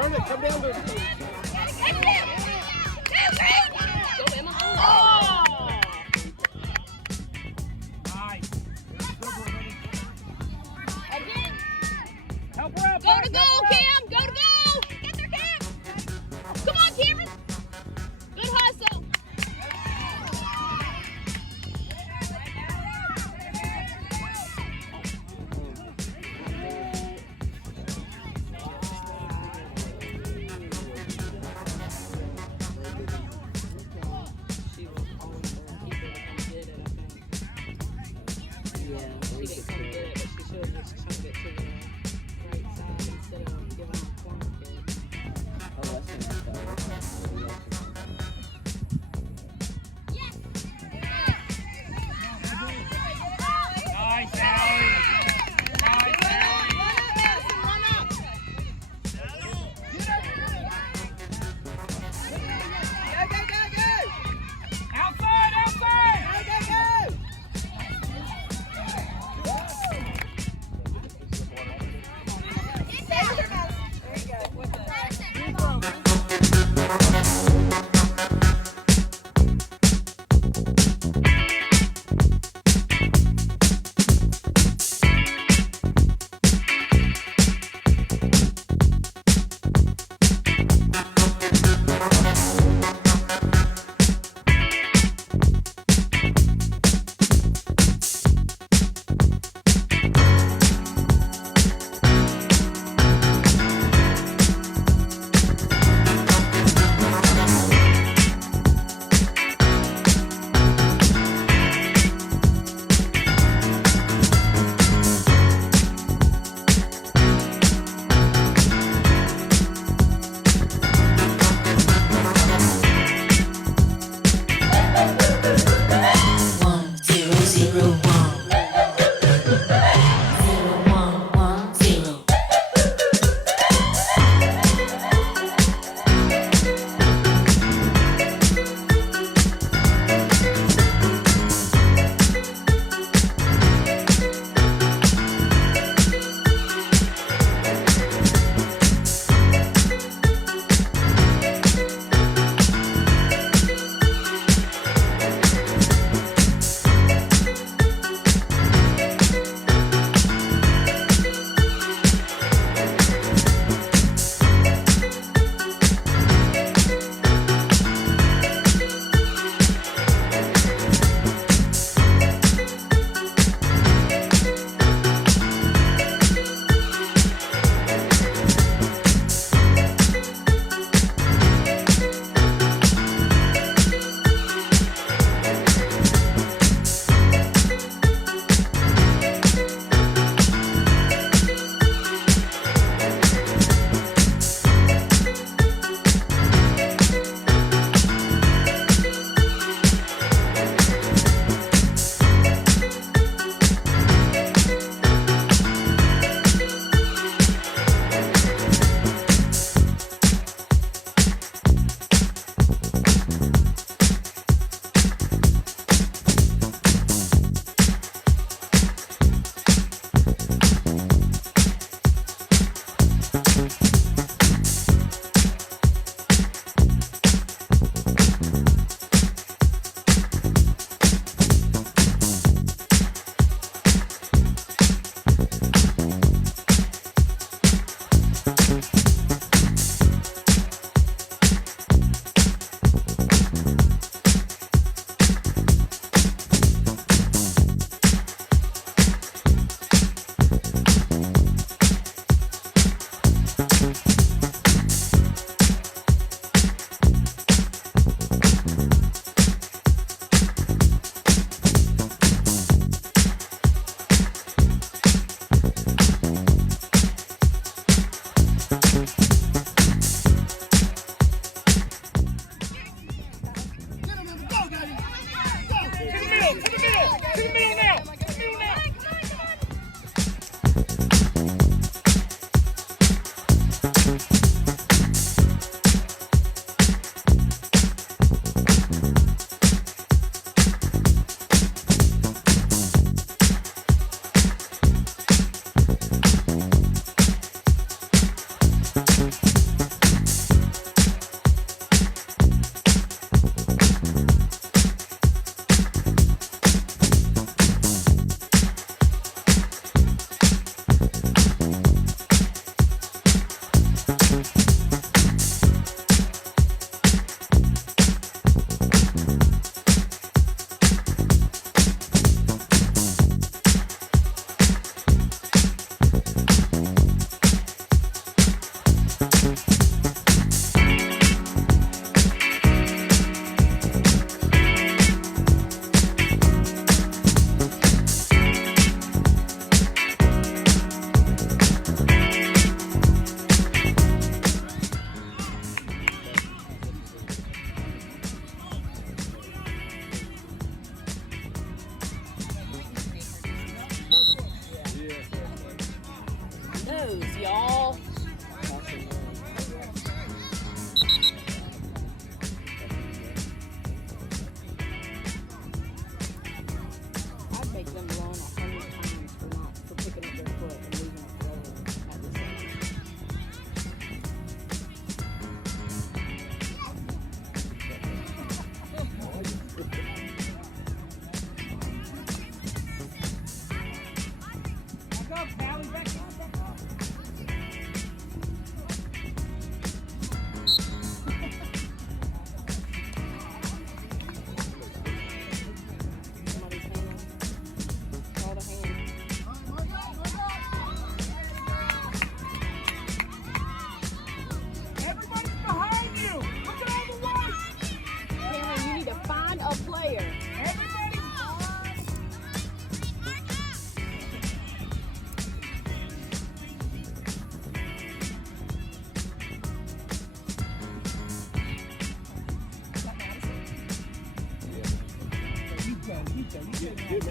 Turn it, come down to the stage. Go, Emma. Oh! Nice. Again. Help her out. Go to goal, Cam. Go to goal. Get there, Cam. Come on, Kamryn. Good hustle.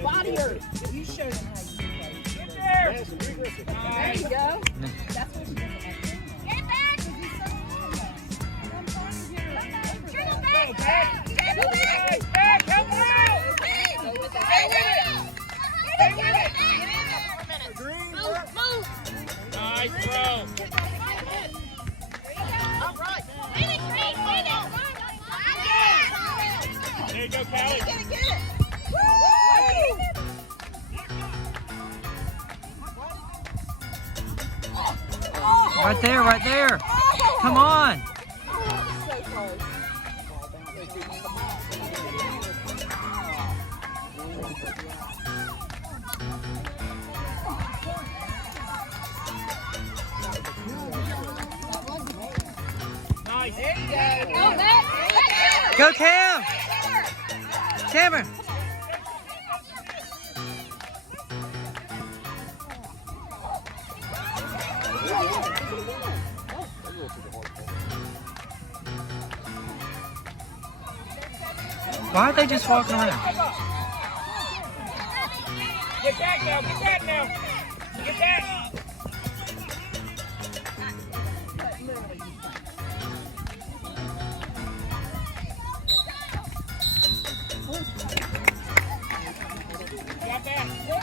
Body her. You showed him how you play. Get there. There you go. That's what she doesn't like. Get back. Dribble back. Go back. Dribble back. Back. Help her out. Stay with it. Move. Nice throw. All right. Win it, Green. Win it. There you go, Callie. Get it. Woo! Right there, right there. Come on. So close. Nice. Go, Matt. Go, Cam. Kamryn. Why are they just walking around? Get back now. Get back now. Get back. Got back. Nice.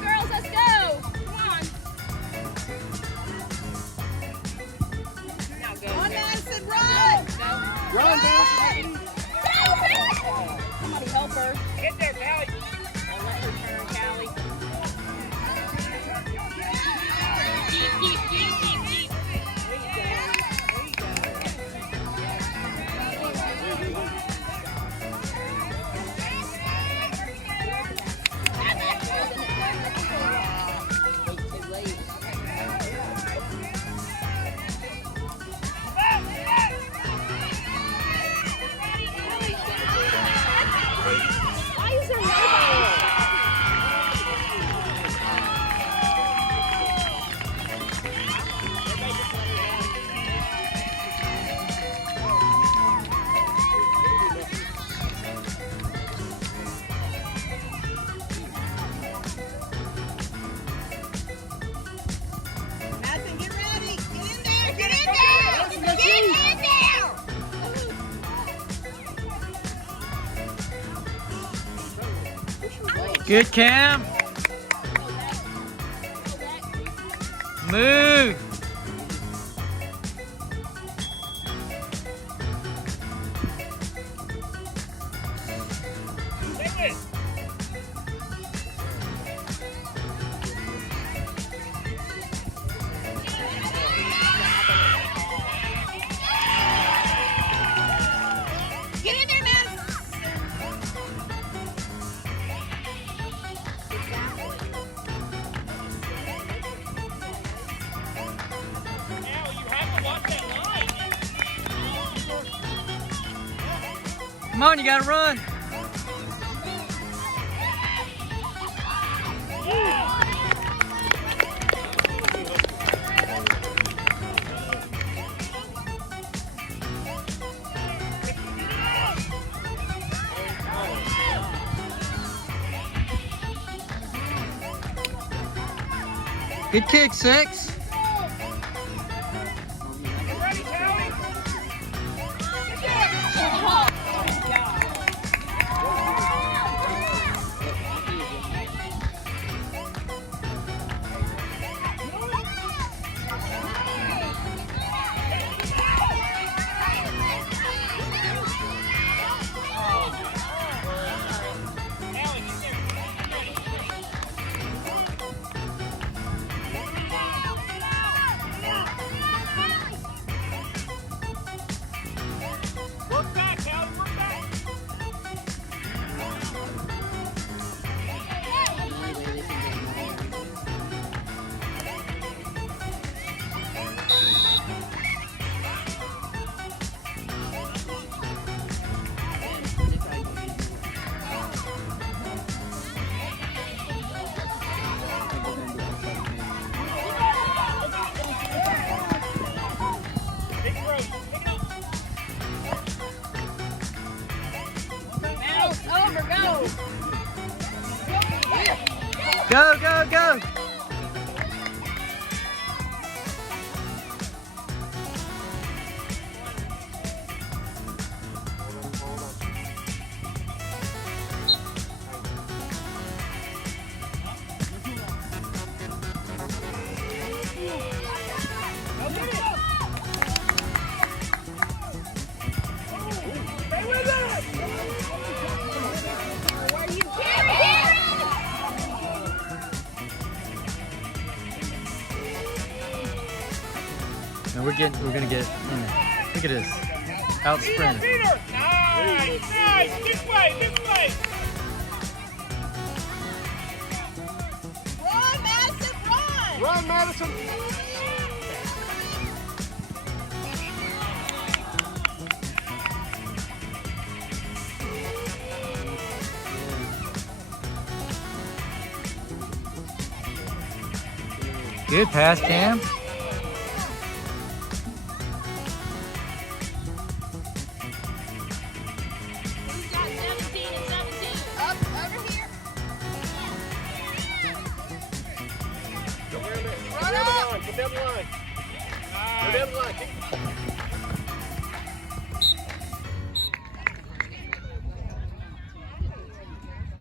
Girls, let's go. Come on. Now go. On Madison, run! Run, Madison. Somebody help her. Get there, Callie. Don't let her turn, Callie. Deep. Why is there nobody? Madison, get ready. Get in there. Get in there! Get in there! Good, Cam. Move. Take it. Get in there, Madison! Now you have to watch that line. Come on, you gotta run. Good kick, 6. Get ready, Callie. Callie, get there. Go, go, go. Stay with it! And we're gonna get in there. Look at this. Out sprinting. Peter! Nice! Nice! This way! This way! Run, Madison, run! Run, Madison! Good pass, Cam. Who's got 17 and 17? Up, over here. Run up! Get down the line. Get down the line.